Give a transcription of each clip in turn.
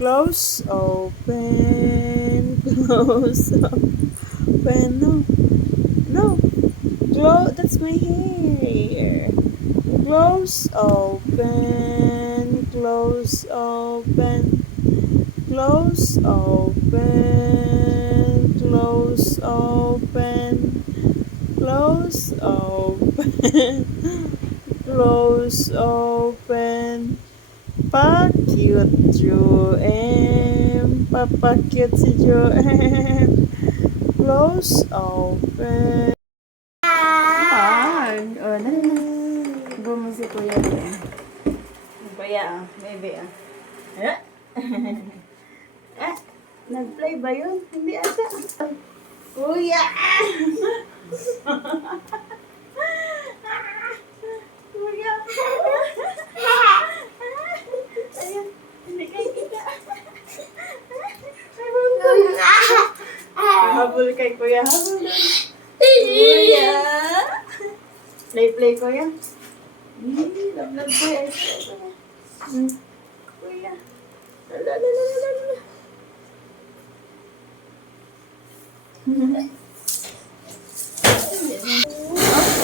Close, open, close, open. No, no. Close. That's my hair. Close, open, close, open, close, open, close, open, close, open, close, open. Pa-cute Joem, pa-cute si Joem. Close, open. Ay, oh, dali na. Gumo si Kuya din. Kuya, baby, ah. Ah, nag-play ba yun? Hindi ata. Kuya! Kuya! Ayan, hindi kayo kita. Habol kay Kuya. Habol. Kuya! Play, Kuya. Love, Kuya. Kuya. La, la, la, la, la.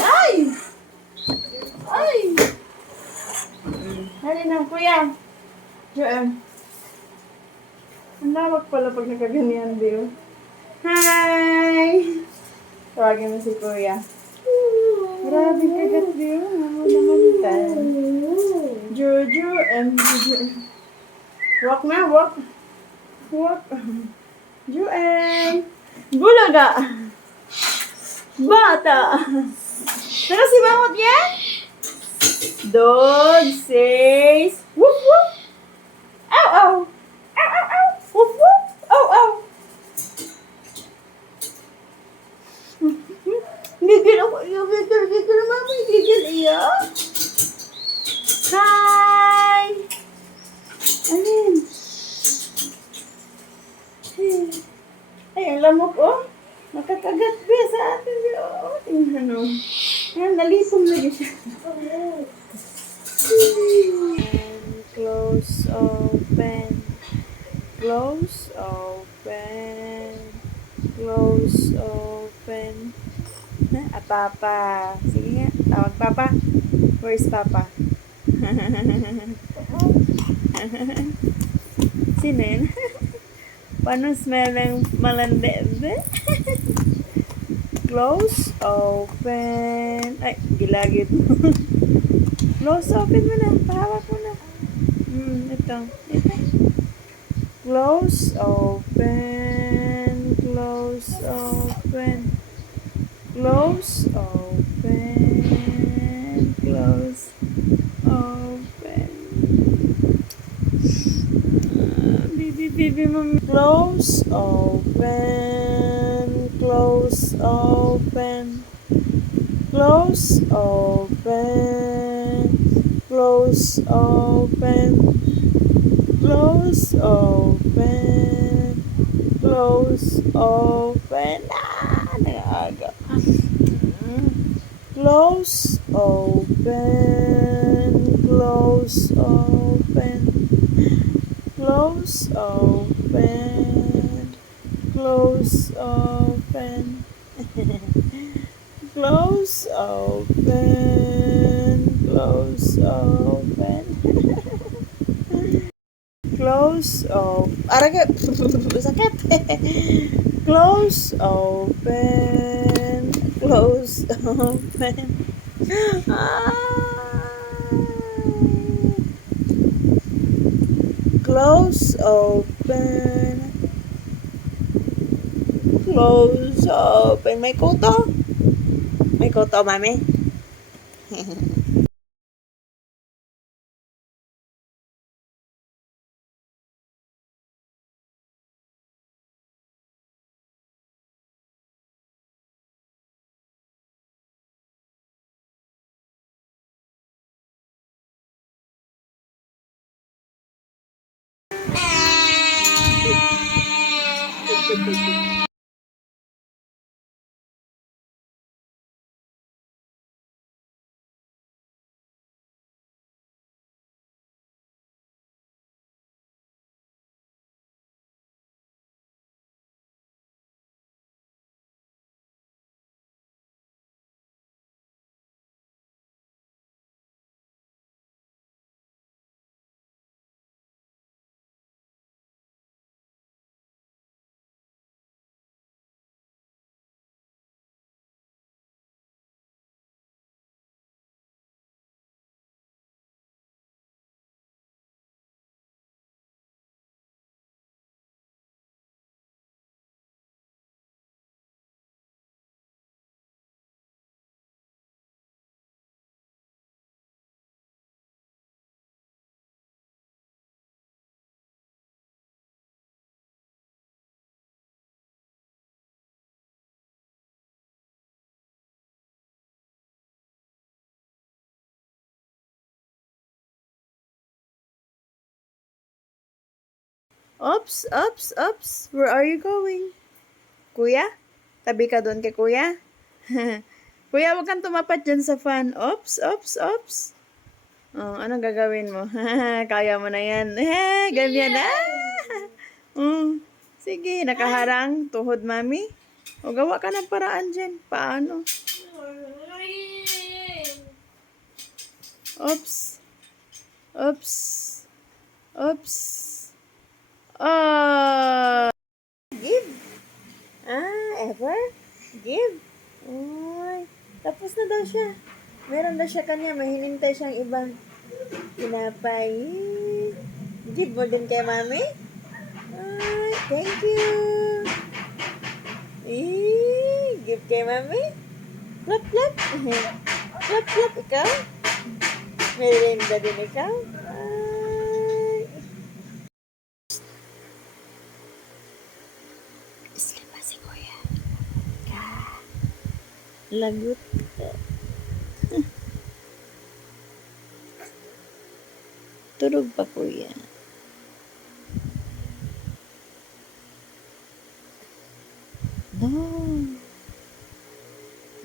Ay! Ay! Hali na, Kuya. Joem. Ang lawak pala pag nakaganyan, Dio. Hi! Tawagin mo si Kuya. Grabe kagat, Dio. Ano naman tayo? Jojo and Jojo. Walk na, walk. Walk. Joem. Bulaga. Bata. Saka si Bawat yan? Dog says, woof woof. Ow, ow. Ow, ow, ow. Woof woof. Ow, ow. Gigil ako. Gigil, mami. Gigil iya. Hi. Alin? Ay, ang lamok, oh. Nakakagat ba sa atin, oh. Tingnan, oh. Ayan, nalipong lagi siya. Close, open. Close, open. Close, open. Papa. Sige nga, tawag Papa. Where's Papa? Sino yun? Paano smell ng malande? Close, open. Ay, gilagid mo. Close, open mo na. Pahawak mo na. Ito. Close, open. Close, open. Close, open. Close, open. Bibi, mami. Close, open. Close, open. Close, open. Close, open. Close, open. Close, open. Nag-aga. Close, open. Close, open. Close, open. Close, open. Close, open. Close, open. Close, open. Araga, sakit. Close, open. Close, open. Close, open. Close, open. May kuto? May kuto, mami? Oops, oops, oops. Where are you going? Kuya? Tabi ka doon kay kuya? Kuya, wag kang tumapat dyan sa fan. Oops, oops, oops. Oh, anong gagawin mo? Kaya mo na yan. Ganyan na. Sige, nakaharang. Tuhod, mami. O, gawa ka ng paraan dyan. Paano? Oops. Oops. Oops. Oh. Give. Ever? Give. Ay, tapos na daw siya. Meron daw siya kanya. May hinintay siyang ibang pinapay. Give mo din kay mami? Ay, thank you. Give kay mami? Clap, clap. Clap, clap. Ikaw? Merinda din ikaw? Ay. Sleep pa si kuya. Lagot. Tulog pa kuya. No.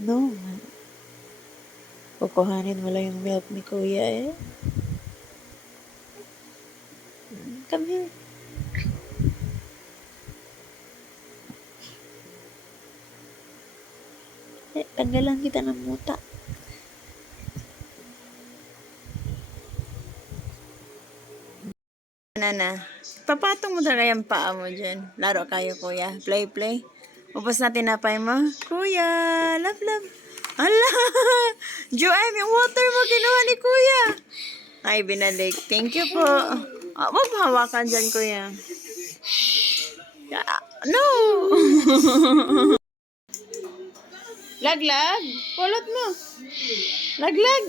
No. Kukuhanin mo lang yung milk ni kuya eh. Come here. Tanggalan kita ng muta. Nana, papatong mo talaga yung paa mo dyan. Laro kayo, kuya. Play, play. Upos na tinapay mo. Kuya, love, love. Hala! Joem, yung water mo kinuha ni kuya. Ay, binalik. Thank you po. Wag mo hawakan dyan, kuya. No! Laglag. Pulot mo. Laglag.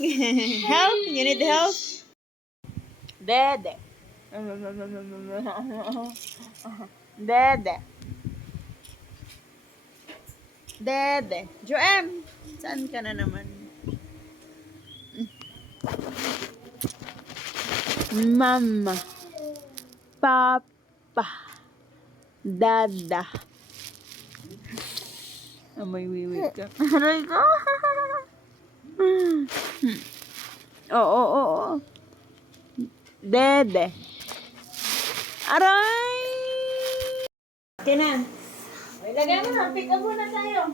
Help? You need help? Dede. Dede. Dede. Joem, saan ka na naman? Mama. Papa. Dada. May wiwi ka. Aray ko. Oo. Dede. Aray! Okay na. Lagay mo na. Pick up muna tayo.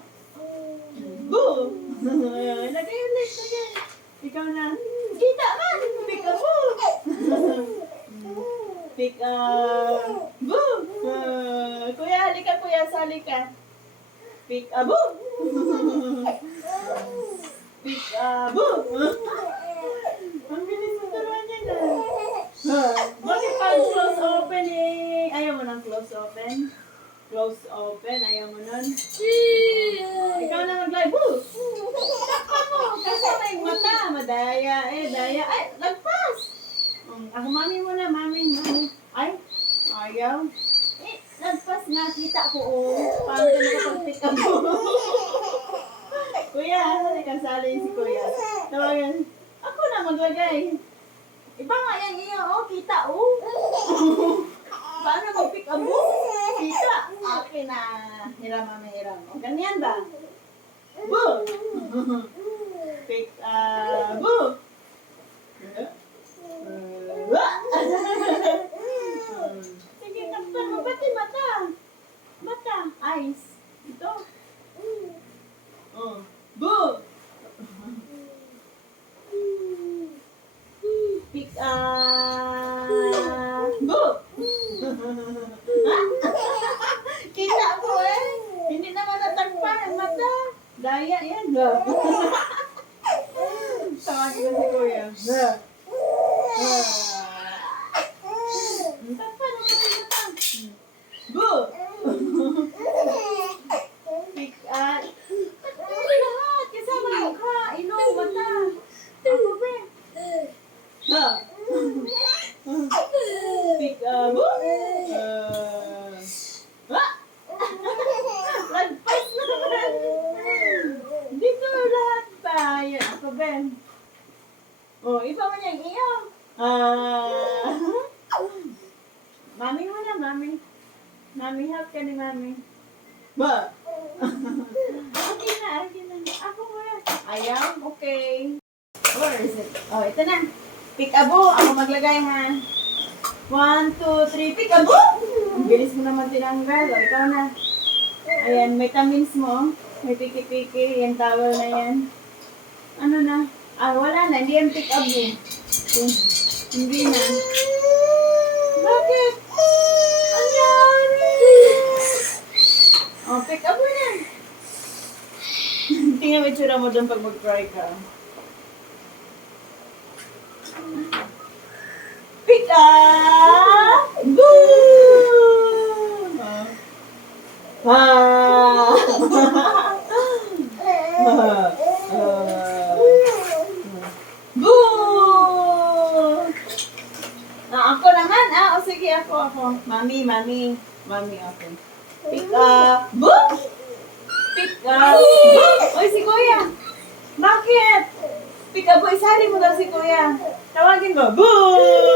Boo! Lagay ulit. Ikaw na. Kita man! Pick up mo! Pick up. Boo! Kuya, halika kuya. Sali ka. Pick up. Boo! Pick up. Boo! Ang bilis mo turuan niya na. Bakit pag close open eh? Ayaw mo ng close open? Close open, ayaw mo nun? Ikaw na mag-live. Woo! Takpan mo! Kasama yung mata. Madaya eh. Daya. Ay! Lagpas! Ako, mami mo na. Mami. Ay! Ayaw. Lagpas nga. Kita ko. Paano ka nakapag-pick up mo? Kuya, sali kang sali si kuya. Tawagan. Ako na maglagay. Iba nga yan iyo. Kita. Paano mag-pick up mo? Kita. Akin na. Hiram, mami, hiram. Ganyan ba? Boo! Pick up. Boo! Sige, takpan mo. Pati mata. Mata. Eyes. Ito. Boo! Pick up. Boo! Kita ko eh. Hindi naman natagpan ang mata. Daya yan. Tawagin ko si kuya. Takpan ang mata. Boo! Pick up. Lahat. Kasama mukha. Ilong, mata. Ako ba? Pick up. Lagpas na naman. Dito lahat ba? Yan. Ako ba? Iba mo niyang iyo. Mami mo na. mami. Mami, help ka ni mami. Ba? Okay na. Ako muna. Ayaw? Okay. Where is it? Oh, ito na. Peekaboo. Ako maglagay ha. 1, 2, 3. Peekaboo! Ang bilis mo naman tinanggal. O, ikaw na. Ayan, vitamins mo. May piki-piki. Yan, towel na yan. Ano na? Ah, wala na. Hindi yan peekaboo. Hindi na. Bakit? Anyari? Oh, peekaboo na. Tingnan mo yung tsura mo doon pag mag-cry ka. Pika! Boo! Boo! Ako naman. O sige, ako. Mami, okay. Pika! Boo! Pika! Oy, si Kuya! Bakit? Pika, boy, isali mo daw si Kuya. Tawagin mo. Boo!